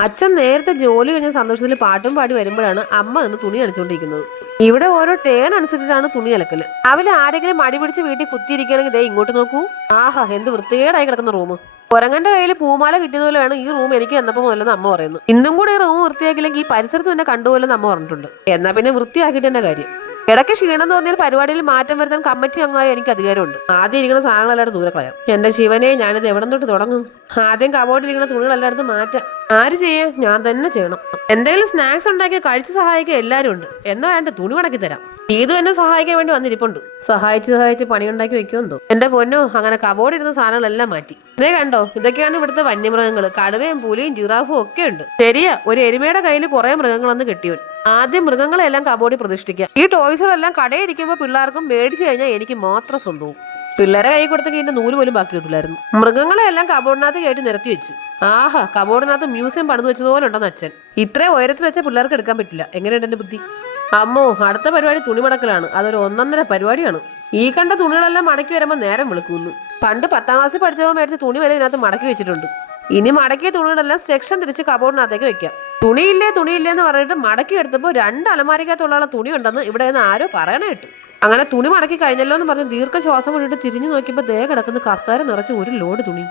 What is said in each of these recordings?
അച്ഛൻ നേരത്തെ ജോലി കഴിഞ്ഞ സന്തോഷത്തിൽ പാട്ടും പാടി വരുമ്പോഴാണ് അമ്മ നിന്ന് തുണി അലച്ചുകൊണ്ടിരിക്കുന്നത്. ഇവിടെ ഓരോ ടേൺ അനുസരിച്ചാണ് തുണി അലക്കല്. രാവിലെ ആരെങ്കിലും മടി പിടിച്ച് വീട്ടിൽ കുത്തിയിരിക്കുകയാണെങ്കിൽ ദേ ഇങ്ങോട്ട് നോക്കൂ. ആഹാ, എന്ത് വൃത്തികേടായി കിടക്കുന്ന റൂം. കുരങ്ങന്റെ കയ്യിൽ പൂമാല കിട്ടിയതുപോലെയാണ് ഈ റൂം എനിക്ക് എന്നപ്പോൾ മുതലെന്ന് അമ്മ പറയുന്നു. ഇന്നും കൂടി ഈ റൂം വൃത്തിയാക്കില്ലെങ്കിൽ ഈ പരിസരത്ത് തന്നെ കണ്ടുപോലെന്ന് അമ്മ പറഞ്ഞിട്ടുണ്ട്. എന്നാ പിന്നെ വൃത്തിയാക്കിയിട്ട് തന്നെ കാര്യം. ഇടയ്ക്ക് ക്ഷീണം തോന്നിയാൽ പരിപാടിയിൽ മാറ്റം വരുത്താൻ കമ്മിറ്റി അംഗമായി എനിക്ക് അധികാരമുണ്ട്. ആദ്യം ഇരിക്കുന്ന സാധനങ്ങളെല്ലാവരും ദൂരെ കളയാം. എന്റെ ശിവനെ, ഞാനിത് എവിടെ തൊട്ട് തുടങ്ങും? ആദ്യം കബോർഡിലിരിക്കുന്ന തുണികളെല്ലായിടത്തും മാറ്റാം. ആര് ചെയ്യാൻ? ഞാൻ തന്നെ ചെയ്യണം. എന്തെങ്കിലും സ്നാക്സ് ഉണ്ടാക്കി കഴിച്ച് സഹായിക്കാൻ എല്ലാവരും ഉണ്ട്. എന്നാ വേണ്ട, തുണി മടക്കി തരാം. ഇതും എന്നെ സഹായിക്കാൻ വേണ്ടി വന്നിരിപ്പുണ്ട്. സഹായിച്ച് പണിയുണ്ടാക്കി വെക്കുമെന്തോ. എന്റെ പൊന്നോ, അങ്ങനെ കബോർഡ് ഇരുന്ന സാധനങ്ങളെല്ലാം മാറ്റി. ഇതേ കണ്ടോ, ഇതൊക്കെയാണ് ഇവിടുത്തെ വന്യമൃഗങ്ങൾ. കടുവയും പുലിയും ജിറാഫും ഒക്കെ ഉണ്ട്. ശരിയാ, ഒരു എരുമയുടെ കയ്യിൽ കുറെ മൃഗങ്ങളൊന്ന് കെട്ടിയവൻ. ആദ്യം മൃഗങ്ങളെല്ലാം കബോർഡിൽ പ്രതിഷ്ഠിക്കുക. ഈ ടോയ്സുകളെല്ലാം കടയിൽ ഇരിക്കുമ്പോൾ പിള്ളേർക്കും മേടിച്ചു കഴിഞ്ഞാൽ എനിക്ക് മാത്രം സ്വന്തവും. പിള്ളേരെ കൈ കൊടുത്തെങ്കിൽ ഇതിന്റെ നൂല് പോലും ബാക്കി കിട്ടില്ലായിരുന്നു. മൃഗങ്ങളെ എല്ലാം കബോർഡിനകത്ത് കയറ്റി നിരത്തി വെച്ച്. ആഹാ, കബോർഡിനകത്ത് മ്യൂസിയം പണിത് വെച്ചതുപോലെ ഉണ്ടെന്ന് അച്ഛൻ. ഇത്രയും ഉയരത്തിൽ വെച്ചാൽ പിള്ളേർക്ക് എടുക്കാൻ പറ്റില്ല. എങ്ങനെയുണ്ട് എന്റെ ബുദ്ധി? അമ്മോ, അടുത്ത പരിപാടി തുണി മടക്കലാണ്. അതൊരു ഒന്നൊന്നര പരിപാടിയാണ്. ഈ കണ്ട തുണികളെല്ലാം മടക്കി വരുമ്പോൾ നേരം വിളിക്കുന്നു. പണ്ട് 10ാം ക്ലാസ്സിൽ പഠിച്ചപ്പോൾ മേടിച്ച തുണി വരെ ഇതിനകത്ത് മടക്കി വെച്ചിട്ടുണ്ട്. ഇനി മടക്കിയ തുണികളെല്ലാം സെക്ഷൻ തിരിച്ച് കബോർഡിനകത്തേക്ക് വെക്കാം. തുണിയില്ലേ എന്ന് പറഞ്ഞിട്ട് മടക്കി എടുത്തപ്പോൾ 2 അലമാരിക്കകത്തുള്ള തുണി ഉണ്ടെന്ന് ഇവിടെ നിന്ന് ആരോ പറയണ കേട്ടു. അങ്ങനെ തുണി മടക്കി കഴിഞ്ഞല്ലോ എന്ന് പറഞ്ഞ് ദീർഘശ്വാസം വിട്ടിട്ട് തിരിഞ്ഞു നോക്കിയപ്പോൾ ദേ കിടക്കുന്ന കസേര നിറച്ച് ഒരു ലോഡ് തുണി.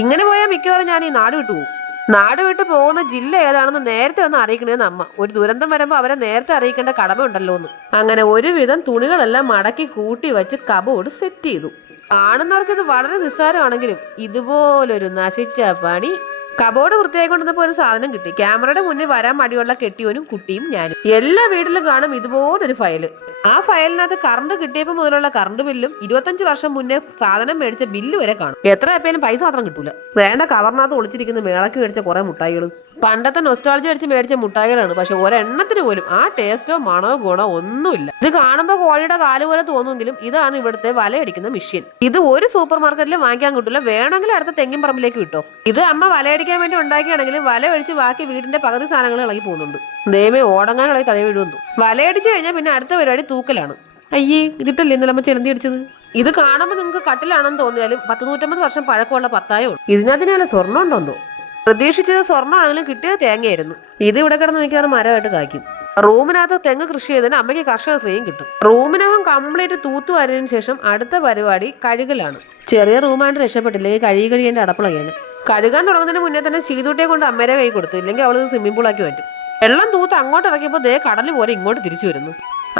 ഇങ്ങനെ പോയാൽ മിക്കവാറും ഞാൻ ഈ നാട് വിട്ടു പോകും. നാട് വിട്ടു പോകുന്ന ജില്ല ഏതാണെന്ന് നേരത്തെ ഒന്ന് അറിയിക്കണേന്ന് അമ്മ. ഒരു ദുരന്തം വരുമ്പോൾ അവരെ നേരത്തെ അറിയിക്കേണ്ട കടമ ഉണ്ടല്ലോ എന്ന്. അങ്ങനെ ഒരുവിധം തുണികളെല്ലാം മടക്കി കൂട്ടി വെച്ച് കബോർഡ് സെറ്റ് ചെയ്തു. കാണുന്നവർക്ക് ഇത് വളരെ നിസ്സാരമാണെങ്കിലും ഇതുപോലൊരു നശിച്ച പണി. കബോർഡ് വൃത്തിയായി കൊണ്ടുവന്നപ്പോൾ ഒരു സാധനം കിട്ടി. ക്യാമറയുടെ മുന്നിൽ വരാൻ മടിയുള്ള കെട്ടിയോനും കുട്ടിയും ഞാനും. എല്ലാ വീട്ടിലും കാണും ഇതുപോലൊരു ഫയല്. ആ ഫയലിനകത്ത് കറണ്ട് കിട്ടിയപ്പോൾ മുതലുള്ള കറണ്ട് ബില്ലും 25 വർഷം മുന്നേ സാധനം മേടിച്ച ബില്ല് വരെ കാണും. എത്ര ആയാലും പൈസ മാത്രം കിട്ടൂല. വേണ്ട, കവറിനകത്ത് ഒളിച്ചിരിക്കുന്ന മേളക്ക് മേടിച്ച കുറെ മുട്ടായികൾ. പണ്ടത്തെ നൊസ്റ്റാൾജി അടിച്ച് മേടിച്ച മുട്ടായികളാണ്. പക്ഷെ ഒരെണ്ണത്തിന് പോലും ആ ടേസ്റ്റോ മണോ ഗുണോ ഒന്നുമില്ല. ഇത് കാണുമ്പോൾ കോഴിയുടെ കാല് പോലെ തോന്നുമെങ്കിലും ഇതാണ് ഇവിടുത്തെ വലയടിക്കുന്ന മെഷീൻ. ഇത് ഒരു സൂപ്പർ മാർക്കറ്റിലും വാങ്ങിക്കാൻ കിട്ടില്ല. വേണമെങ്കിൽ അടുത്ത തെങ്ങിൻ പറമ്പിലേക്ക് കിട്ടോ. ഇത് അമ്മ വലയടിക്കാൻ വേണ്ടി ഉണ്ടാക്കിയാണെങ്കിലും വല ഒഴിച്ച് ബാക്കി വീടിന്റെ പകുതി സാധനങ്ങൾ ഇളകി പോകുന്നുണ്ട്. ദൈവമേ, ഓടങ്ങാനുള്ള തഴ വീഴുന്നു. വലയടിച്ചു കഴിഞ്ഞാൽ പിന്നെ അടുത്ത പരിപാടി തൂക്കലാണ്. അയ്യേ, ഇതിട്ടല്ലേ ഇന്നലെ അമ്മ ചിലന്തി അടിച്ചത്. ഇത് കാണുമ്പോൾ നിങ്ങൾക്ക് കട്ടിലാണെന്ന് തോന്നിയാലും 150 വർഷം പഴക്കമുള്ള പത്തായോ. ഇതിനകത്തിനാണ് സ്വർണ്ണം ഉണ്ടോന്നോ. പ്രതീക്ഷിച്ചത് സ്വർണ്ണമാണെങ്കിലും കിട്ടിയത് തേങ്ങയായിരുന്നു. ഇത് ഇവിടെ കിടന്ന് മിക്കവാറും മരമായിട്ട് കായ്ക്കും. റൂമിനകത്ത് തെങ്ങ് കൃഷി ചെയ്തതിന് അമ്മയ്ക്ക് കർഷക ശ്രീയും കിട്ടും. റൂമിനകം കംപ്ലീറ്റ് തൂത്തുവാരിയതിനു ശേഷം അടുത്ത പരിപാടി കഴുകലാണ്. ചെറിയ റൂമായിട്ട് രക്ഷപ്പെട്ടില്ലേ, കഴുകി അടപ്പിളയാണ്. കഴുകാൻ തുടങ്ങുന്നതിന് മുന്നേ തന്നെ ശീതൂട്ടിയെ കൊണ്ട് അമ്മയുടെ കൈ കൊടുത്തു. ഇല്ലെങ്കിൽ അവൾ സ്വിമ്മിംഗ് പൂളാക്കി മാറ്റും. വെള്ളം തൂത്ത് അങ്ങോട്ട് ഇറക്കിയപ്പോൾ ദേ കടൽ പോലെ ഇങ്ങോട്ട് തിരിച്ചു വരുന്നു.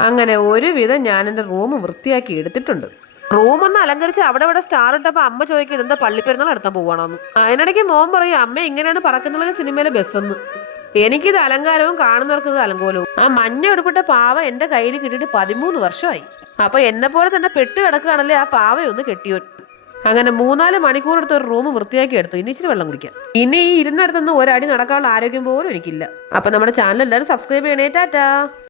അങ്ങനെ ഒരുവിധം ഞാൻ എൻ്റെ റൂം വൃത്തിയാക്കി എടുത്തിട്ടുണ്ട്. റൂമൊന്ന് അലങ്കരിച്ച് അവിടെ ഇവിടെ സ്റ്റാർ ഇട്ടപ്പോൾ അമ്മ ചോദിക്കും ഇതെന്താ പള്ളിപ്പെരുന്നാൾ നടത്താൻ പോവാണോന്ന്. അതിനിടയ്ക്ക് മോൻ പറയും അമ്മ ഇങ്ങനെയാണ് പറക്കുന്നുള്ള സിനിമയിലെ ബസ്സെന്ന്. എനിക്കിത് അലങ്കാരവും കാണുന്നവർക്ക് ഇത് അലങ്കോലവും. ആ മഞ്ഞ ഉടുപ്പിട്ട പാവ എൻ്റെ കയ്യിൽ കിട്ടിയിട്ട് 13 വർഷമായി. അപ്പൊ എന്നെ പോലെ തന്നെ പെട്ട് കിടക്കുകയാണല്ലേ ആ പാവയൊന്ന് കെട്ടിയോൻ. അങ്ങനെ 3-4 മണിക്കൂർ എടുത്ത് ഒരു റൂം വൃത്തിയാക്കി എടുത്തു. ഇനി ഇച്ചിരി വെള്ളം കുടിക്കാം. ഇനി ഈ ഇരുന്നിടത്തൊന്നും ഒരടി നടക്കാനുള്ള ആരോഗ്യം പോലും എനിക്കില്ല. അപ്പൊ നമ്മുടെ ചാനൽ എല്ലാവരും സബ്സ്ക്രൈബ് ചെയ്യണേ. ടാറ്റാ.